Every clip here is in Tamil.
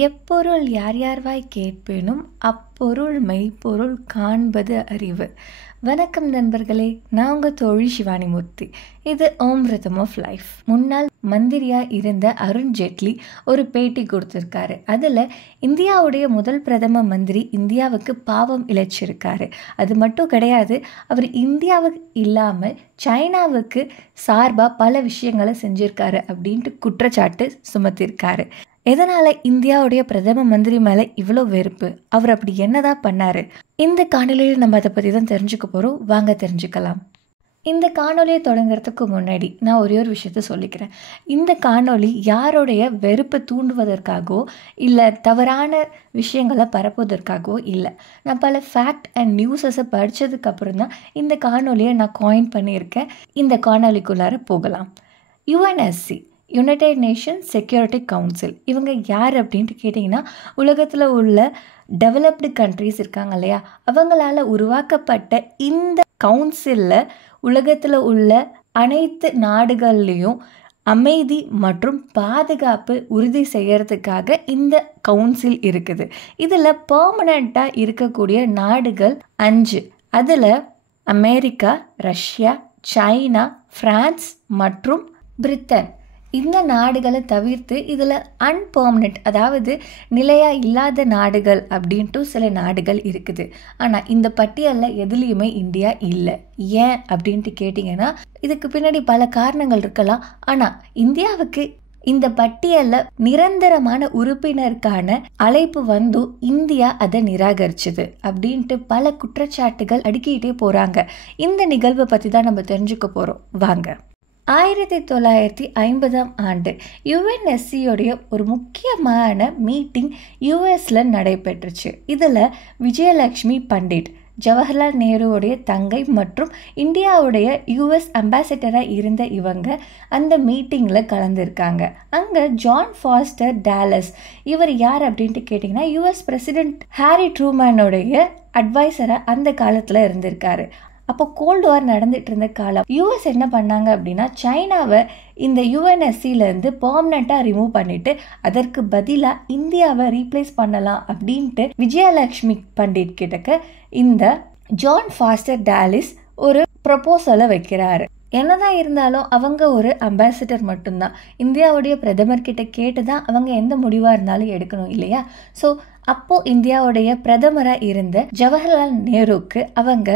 எப்பொருள் யார் யார்வாய் கேட்பேனும் அப்பொருள் மெய்ப்பொருள் காண்பது அறிவு. வணக்கம் நண்பர்களே, நான் உங்கள் தோழி சிவானிமூர்த்தி. இது ஓம் ரிதம் ஆஃப் லைஃப். முன்னாள் மந்திரியாக இருந்த அருண் ஜேட்லி ஒரு பேட்டி கொடுத்துருக்காரு. அதில் இந்தியாவுடைய முதல் பிரதம மந்திரி இந்தியாவுக்கு பாவம் இழைச்சிருக்காரு. அது மட்டும் கிடையாது, அவர் இந்தியாவுக்கு இல்லாமல் சைனாவுக்கு சார்பாக பல விஷயங்களை செஞ்சுருக்காரு அப்படின்ட்டு குற்றச்சாட்டு சுமத்திருக்காரு. எதனால் இந்தியாவுடைய பிரதம மந்திரி மேலே இவ்வளோ வெறுப்பு? அவர் அப்படி என்னதான் பண்ணாரு? இந்த காணொலியில் நம்ம அதை பற்றி தான் தெரிஞ்சுக்க போகிறோம். வாங்க தெரிஞ்சுக்கலாம். இந்த காணொலியை தொடங்குறதுக்கு முன்னாடி நான் ஒரே ஒரு விஷயத்த சொல்லிக்கிறேன். இந்த காணொலி யாருடைய வெறுப்பை தூண்டுவதற்காகவோ இல்லை தவறான விஷயங்களை பரப்புவதற்காகவோ இல்லை. நான் பல ஃபேக்ட் அண்ட் நியூஸஸை படித்ததுக்கப்புறம் தான் இந்த காணொலியை நான் காயின் பண்ணியிருக்கேன். இந்த காணொலிக்குள்ளார போகலாம். UNSC, United Nations security council, இவங்க யார் அப்படின்ட்டு கேட்டிங்கன்னா, உலகத்தில் உள்ள டெவலப்டு கண்ட்ரிஸ் இருக்காங்க இல்லையா, அவங்களால உருவாக்கப்பட்ட இந்த கவுன்சிலில் உலகத்தில் உள்ள அனைத்து நாடுகள்லேயும் அமைதி மற்றும் பாதுகாப்பு உறுதி செய்யறதுக்காக இந்த கவுன்சில் இருக்குது. இதில் பெர்மனண்ட்டாக இருக்கக்கூடிய நாடுகள் 5. அதில் அமெரிக்கா, ரஷ்யா, சைனா, பிரான்ஸ் மற்றும் பிரிட்டன். இந்த நாடுகளை தவிர்த்து இதில் அன்பெர்மனண்ட், அதாவது நிலையாக இல்லாத நாடுகள் அப்படின்ட்டு சில நாடுகள் இருக்குது. ஆனால் இந்த பட்டியலில் எதுலேயுமே இந்தியா இல்லை. ஏன் அப்படின்ட்டு கேட்டிங்கன்னா, இதுக்கு பின்னாடி பல காரணங்கள் இருக்கலாம். ஆனால் இந்தியாவுக்கு இந்த பட்டியலில் நிரந்தரமான உறுப்பினருக்கான அழைப்பு வந்தும் இந்தியா அதை நிராகரிச்சது அப்படின்ட்டு பல குற்றச்சாட்டுகள் அடுக்கிட்டே போகிறாங்க. இந்த நிகழ்வை பற்றி தான் நம்ம தெரிஞ்சுக்க போகிறோம். வாங்க. 1950 யுஎன்எஸ்சியோடைய ஒரு முக்கியமான மீட்டிங் யூஎஸில் நடைபெற்றுச்சு. இதில் விஜயலட்சுமி பண்டிட், ஜவஹர்லால் நேருவுடைய தங்கை மற்றும் இந்தியாவுடைய யூஎஸ் அம்பாசிடராக இருந்த இவங்க அந்த மீட்டிங்கில் கலந்துருக்காங்க. அங்கே ஜான் ஃபாஸ்டர் டாலஸ், இவர் யார் அப்படின்ட்டு கேட்டிங்கன்னா, யூஎஸ் பிரசிடென்ட் ஹாரி ட்ரூமேனுடைய அட்வைசராக அந்த காலத்தில் இருந்திருக்காரு. அப்போ கோல்டு வார் நடந்துட்டு இருந்த காலம். யூஎஸ் என்ன பண்ணாங்க அப்படின்னா, சைனாவை இந்த யுஎன்எஸ்சிலேருந்து பெர்மனண்ட்டாக ரிமூவ் பண்ணிட்டு அதற்கு பதிலாக இந்தியாவை ரீப்ளேஸ் பண்ணலாம் அப்படின்ட்டு விஜயலட்சுமி பண்டிட் கிட்டக்க இந்த ஜான் ஃபாஸ்டர் டாலிஸ் ஒரு ப்ரொபோசலை வைக்கிறாரு. என்னதான் இருந்தாலும் அவங்க ஒரு அம்பாசிடர் மட்டும்தான். இந்தியாவுடைய பிரதமர் கிட்ட கேட்டு தான் அவங்க எந்த முடிவாக இருந்தாலும் எடுக்கணும் இல்லையா? ஸோ அப்போது இந்தியாவுடைய பிரதமராக இருந்த ஜவஹர்லால் நேருவுக்கு அவங்க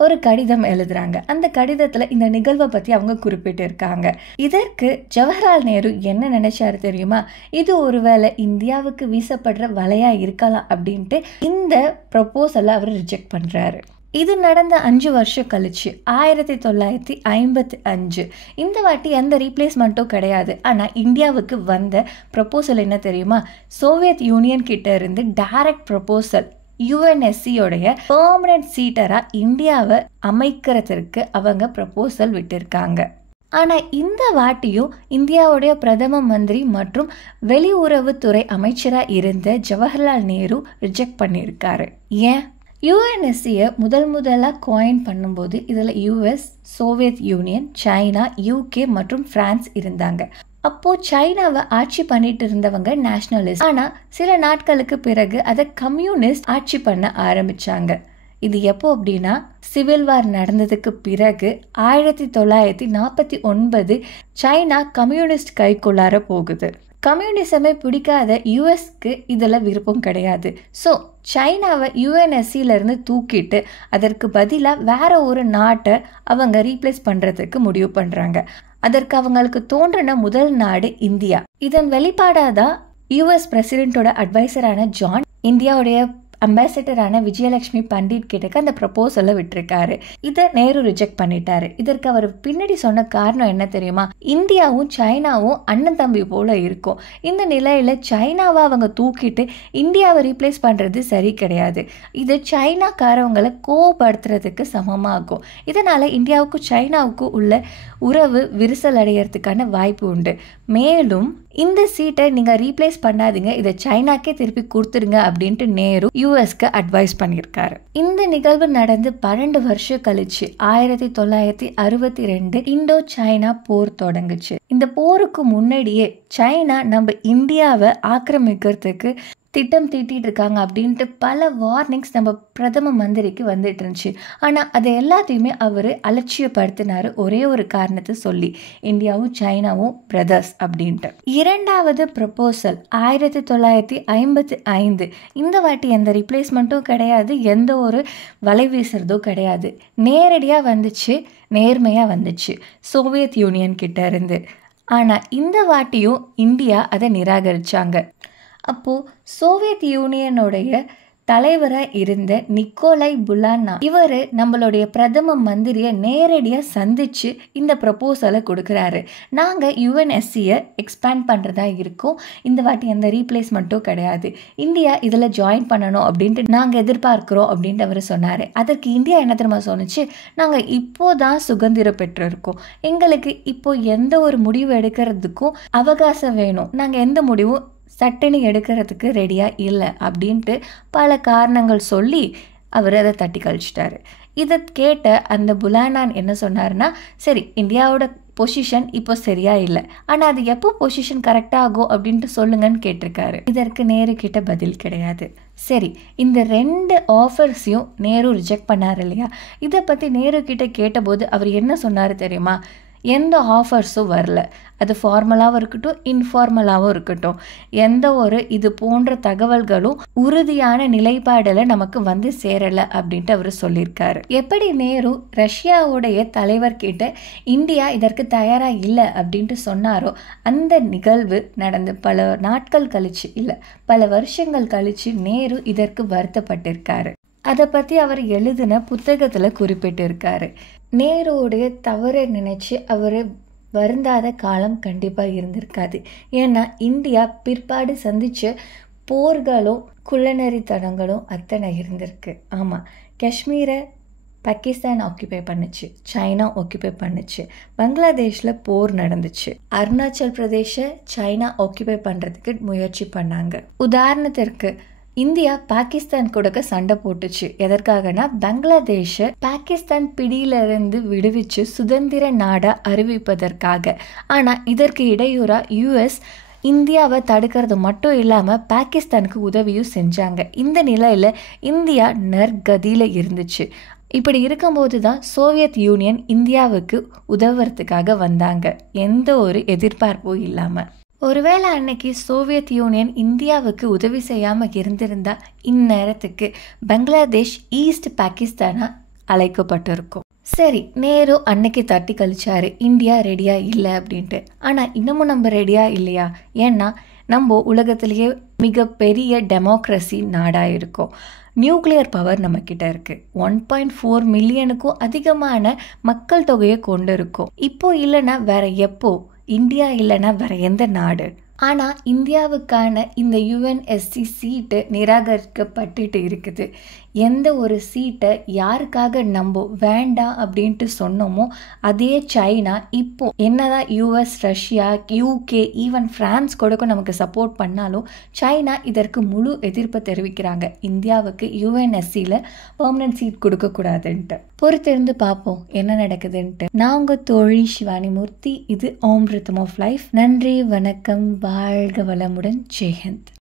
ஒரு கடிதம் எழுதுறாங்க. அந்த கடிதத்தில் இந்த நிகழ்வை பற்றி அவங்க குறிப்பிட்டு இருக்காங்க. இதற்கு ஜவஹர்லால் நேரு என்ன நினைச்சாரு தெரியுமா? இது ஒருவேளை இந்தியாவுக்கு வீசப்படுற வலையா இருக்கலாம் அப்படின்ட்டு இந்த ப்ரொபோசலை அவர் ரிஜெக்ட் பண்றாரு. இது நடந்த 5 வருஷம் கழிச்சு 1955 இந்த வாட்டி எந்த ரீப்ளேஸ்மெண்ட்டும் கிடையாது. ஆனால் இந்தியாவுக்கு வந்த ப்ரொபோசல் என்ன தெரியுமா? சோவியத் யூனியன் கிட்ட இருந்து டைரக்ட் ப்ரொபோசல். யுஎன்எஸ்சியோடைய பெர்மனன்ட் சீட்டராக இந்தியாவை அமைக்கிறதுக்கு அவங்க ப்ரப்போசல் விட்டிருக்காங்க. ஆனால் இந்த வாட்டியும் இந்தியாவுடைய பிரதம மந்திரி மற்றும் வெளியுறவுத்துறை அமைச்சராக இருந்த ஜவஹர்லால் நேரு ரிஜெக்ட் பண்ணியிருக்காரு. ஏன்? யுஎன்எஸ்சியை முதலாக காயின் பண்ணும்போது இதில் US, Soviet union, China, UK மற்றும் பிரான்ஸ் இருந்தாங்க. அப்போ சைனாவை ஆட்சி பண்ணிட்டு இருந்தவங்க நேஷனலிஸ்ட். ஆனா சில நாட்களுக்கு பிறகு அதை கம்யூனிஸ்ட் ஆட்சி பண்ண ஆரம்பிச்சாங்க. இது எப்போ அப்படின்னா, சிவில் வார் நடந்ததுக்கு பிறகு 1949 சைனா கம்யூனிஸ்ட் கைக்குள்ளார போகுது. கம்யூனிசமே பிடிக்காத யூஎஸ்க்கு இதில் விருப்பம் கிடையாது. ஸோ சைனாவை யுஎன்எஸ்சியிலேருந்து தூக்கிட்டு அதற்கு பதிலாக வேற ஒரு நாட்டை அவங்க ரீப்ளேஸ் பண்ணுறதுக்கு முடிவு பண்ணுறாங்க. அதற்கு அவங்களுக்கு தோன்றின முதல் நாடு இந்தியா. இதன் வெளிப்பாடாதான் யூஎஸ் பிரசிடென்ட்டோட அட்வைசரான ஜான் இந்தியாவுடைய அம்பாசிடரான விஜயலட்சுமி பண்டிட் கிட்டக்க அந்த ப்ரொபோசலை விட்டுருக்காரு. இதை நேரு ரிஜெக்ட் பண்ணிட்டாரு. இதற்கு அவர் பின்னாடி சொன்ன காரணம் என்ன தெரியுமா? இந்தியாவும் சைனாவும் அண்ணன் தம்பி போல இருக்கும். இந்த நிலையில சைனாவை அவங்க தூக்கிட்டு இந்தியாவை ரீப்ளேஸ் பண்றது சரி கிடையாது. இது சைனாக்காரவங்களை கோபப்படுத்துறதுக்கு சமமாகும். இதனால இந்தியாவுக்கும் சைனாவுக்கும் உள்ள உறவு விரிசல் அடைகிறதுக்கான வாய்ப்பு உண்டு. மேலும் இந்த சீட்டை நீங்கள் ரீப்ளேஸ் பண்ணாதீங்க, இதை சைனாக்கே திருப்பி கொடுத்துருங்க அப்படின்ட்டு நேரு யூஎஸ்க்கு அட்வைஸ் பண்ணியிருக்காரு. இந்த நிகழ்வு நடந்து 12 வருஷம் கழிச்சு 1962 இந்தோ சைனா போர் தொடங்குச்சு. இந்த போருக்கு முன்னாடியே சைனா நம்ம இந்தியாவை ஆக்கிரமிக்கிறதுக்கு திட்டம் தீட்டிட்டு இருக்காங்க அப்படின்ட்டு பல வார்னிங்ஸ் நம்ம பிரதம மந்திரிக்கு வந்துட்டு இருந்துச்சு. ஆனால் அதை எல்லாத்தையுமே அவர் அலட்சியப்படுத்தினார், ஒரே ஒரு காரணத்தை சொல்லி, இந்தியாவும் சைனாவும் பிரதர்ஸ் அப்படின்ட்டு. இரண்டாவது ப்ரப்போசல் 1955. இந்த வாட்டி எந்த ரிப்ளேஸ்மெண்ட்டும் கிடையாது, எந்த ஒரு வலை வீசுறதோ கிடையாது, நேரடியாக வந்துச்சு, நேர்மையாக வந்துச்சு சோவியத் யூனியன் கிட்ட இருந்து. ஆனால் இந்த வாட்டியும் இந்தியா அதை நிராகரிச்சாங்க. அப்போது சோவியத் யூனியனுடைய தலைவராக இருந்த நிக்கோலை புலானா இவர் நம்மளுடைய பிரதம மந்திரியை நேரடியாக சந்தித்து இந்த ப்ரப்போசலை கொடுக்குறாரு. நாங்கள் யுஎன்எஸ்சியை எக்ஸ்பேண்ட் பண்ணுறதா இருக்கோம், இந்த வாட்டி எந்த ரீப்ளேஸ்மெண்ட்டும் கிடையாது, இந்தியா இதில் ஜாயின் பண்ணணும் அப்படின்ட்டு நாங்கள் எதிர்பார்க்குறோம் அப்படின்ட்டு அவர் சொன்னார். அதற்கு இந்தியா என்ன தெரியுமா சொன்னிச்சு, நாங்கள் இப்போதான் சுதந்திரம் பெற்றிருக்கோம், எங்களுக்கு இப்போ எந்த ஒரு முடிவு எடுக்கிறதுக்கும் அவகாசம் வேணும், நாங்கள் எந்த முடிவும் சட்டனி எடுக்கிறதுக்கு ரெடியாக இல்லை அப்படின்ட்டு பல காரணங்கள் சொல்லி அவர் அதை தட்டி கழிச்சிட்டாரு. இதை கேட்ட அந்த புலானான் என்ன சொன்னார்னா, சரி இந்தியாவோட பொசிஷன் இப்போ சரியா இல்லை, ஆனால் அது எப்போ பொசிஷன் கரெக்டாக ஆகும் அப்படின்ட்டு சொல்லுங்கன்னு கேட்டிருக்காரு. இதற்கு நேரு கிட்ட பதில் கிடையாது. சரி, இந்த 2 ஆஃபர்ஸையும் நேரு ரிஜெக்ட் பண்ணார் இல்லையா? இதை பற்றி நேரு கிட்ட கேட்டபோது அவர் என்ன சொன்னார் தெரியுமா? எந்த ஆஃபர்ஸும் வரல, அது ஃபார்மலாகவும் இருக்கட்டும் இன்ஃபார்மலாகவும் இருக்கட்டும், எந்த ஒரு இது போன்ற தகவல்களும் உறுதியான நிலைப்பாடில் நமக்கு வந்து சேரலை அப்படின்ட்டு அவர் சொல்லியிருக்காரு. எப்படி நேரு ரஷ்யாவுடைய தலைவர்கிட்ட இந்தியா இதற்கு தயாராக இல்லை அப்படின்ட்டு சொன்னாரோ, அந்த நிகழ்வு நடந்து பல நாட்கள் கழிச்சு இல்லை பல வருஷங்கள் கழிச்சு நேரு இதற்கு வருத்தப்பட்டிருக்காரு. அதை பற்றி அவர் எழுதின புத்தகத்தில் குறிப்பிட்டிருக்காரு. நேருடைய தவறை நினைச்சு அவர் வருந்தாத காலம் கண்டிப்பாக இருந்திருக்காது. ஏன்னா இந்தியா பிற்பாடு சந்திச்ச போர்களும் குள்ளநெறித்தனங்களும் அத்தனை இருந்திருக்கு. ஆமாம், காஷ்மீரை பாகிஸ்தான் ஆக்கியபை பண்ணுச்சு, சைனா ஆக்கியபை பண்ணுச்சு, பங்களாதேஷில் போர் நடந்துச்சு, அருணாச்சல் பிரதேஷை சைனா ஆக்கியபை பண்ணுறதுக்கு முயற்சி பண்ணாங்க. உதாரணத்திற்கு இந்தியா பாகிஸ்தான் கூட சண்டை போட்டுச்சு. எதற்காகனா பங்களாதேஷை பாகிஸ்தான் பிடியிலிருந்து விடுவிச்சு சுதந்திர நாடா அறிவிப்பதற்காக. ஆனால் இதற்கு இடையூறா யுஎஸ் இந்தியாவை தடுக்கிறது மட்டும் இல்லாமல் பாகிஸ்தானுக்கு உதவியும் செஞ்சாங்க. இந்த நிலையில் இந்தியா நற்கதியில் இருந்துச்சு. இப்படி இருக்கும்போது தான் சோவியத் யூனியன் இந்தியாவுக்கு உதவுறதுக்காக வந்தாங்க, எந்த ஒரு எதிர்பார்ப்பும் இல்லாமல். ஒருவேளை அன்னைக்கு சோவியத் யூனியன் இந்தியாவுக்கு உதவி செய்யாமல் இருந்திருந்தா இந்நேரத்துக்கு பங்களாதேஷ் ஈஸ்ட் பாகிஸ்தானா அழைக்கப்பட்டிருக்கும். சரி, நேரு அன்னைக்கு தட்டி கழிச்சாரு இந்தியா ரெடியா இல்லை அப்படின்ட்டு. ஆனால் இன்னமும் நம்ம ரெடியா இல்லையா? ஏன்னா நம்ம உலகத்திலேயே மிகப்பெரிய டெமோக்ரஸி நாடாக இருக்கோம். நியூக்ளியர் பவர் நம்மக்கிட்ட இருக்குது. 1.4 மில்லியனுக்கும் அதிகமான மக்கள் தொகையை கொண்டு இருக்கோம். இப்போ இல்லைன்னா வேற எப்போ? இந்தியா இல்லைன்னா வேற எந்த நாடு? ஆனால் இந்தியாவுக்கான இந்த யுஎன்எஸ்சி சீட்டு நிராகரிக்கப்பட்டுட்டு இருக்குது. எந்த ஒரு சீட்டை யாருக்காக நம்ம வேண்டாம் அப்படின்ட்டு சொன்னோமோ அதே சைனா இப்போ என்னதான் US, Russia, UK, even France கூட நமக்கு சப்போர்ட் பண்ணாலும் சைனா இதற்கு முழு எதிர்ப்பு தெரிவிக்கிறாங்க. இந்தியாவுக்கு யுஎன்எஸ்சியில் பெர்மனன்ட் சீட் கொடுக்கக்கூடாதுன்ட்டு. பொறுத்திருந்து பார்ப்போம் என்ன நடக்குதுன்ட்டு. நான் உங்கள் தோழி சிவானி மூர்த்தி. இது ஓம் ரிதம் ஆஃப் லைஃப். நன்றி, வணக்கம், வாழ்க வளமுடன், ஜெய் ஹிந்த்.